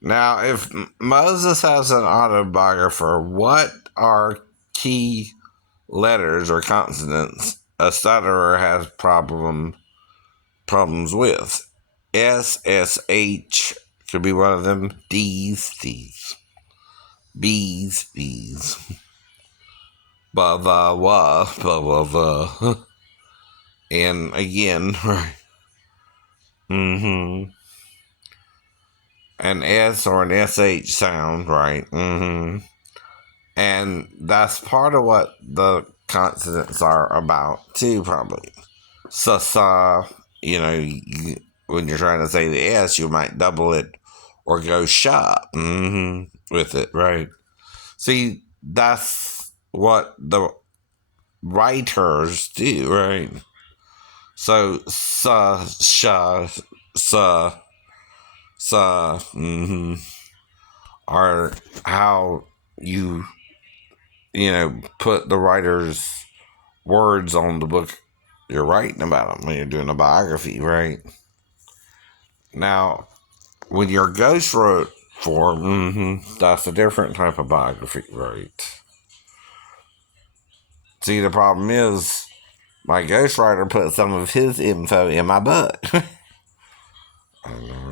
Now, if Moses has an autobiographer, what are key letters or consonants a stutterer has problems with? SSH could be one of them. D's. B's. Blah, blah, blah, blah, blah, blah. And again, right. Mm-hmm. An S or an SH sound, right? Mm-hmm. And that's part of what the consonants are about, too, probably. Sa, when you're trying to say the S, you might double it or go sharp with it, right? See, that's what the writers do, right? So, sa, are how put the writer's words on the book you're writing about them when you're doing a biography, right? Now, when you're ghost wrote for, that's a different type of biography, right? See, the problem is, my ghostwriter put some of his info in my butt. I don't know.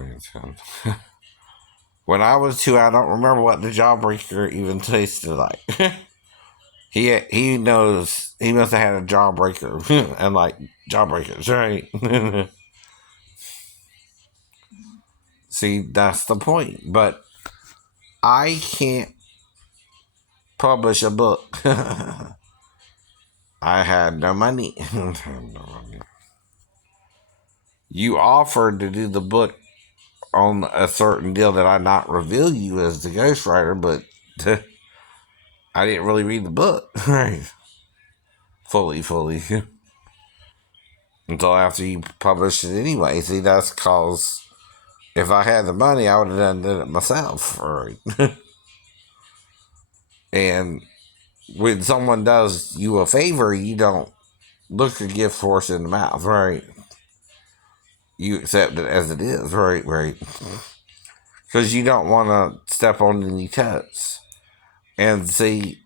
When I was 2, I don't remember what the jawbreaker even tasted like. He knows, he must have had a jawbreaker and like jawbreakers, right? See, that's the point. But I can't publish a book. I had no money. You offered to do the book on a certain deal that I not reveal you as the ghostwriter, but I didn't really read the book, right? Fully. Until after you published it anyway. See, that's cause if I had the money, I would have done it myself, right? And when someone does you a favor, you don't look a gift horse in the mouth, right? You accept it as it is, right. Because you don't want to step on any toes. And see,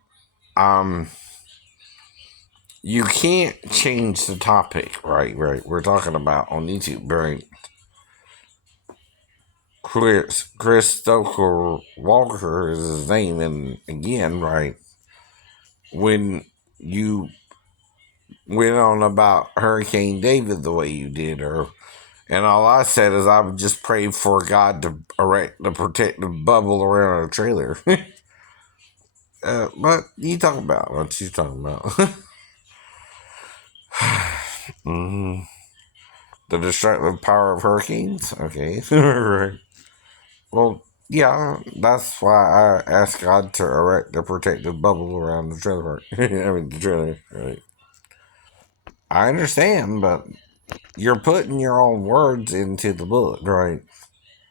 you can't change the topic, right. We're talking about on YouTube, right? Christopher Walker is his name, and again, right, when you went on about Hurricane David the way you did, and all I said is I would just pray for God to erect the protective bubble around our trailer. What you talking about? What you talking about? mm-hmm. The destructive power of hurricanes? Okay. Right. Well, yeah, that's why I asked God to erect a protective bubble around the trailer park. I mean, the trailer, right? I understand, but you're putting your own words into the book, right?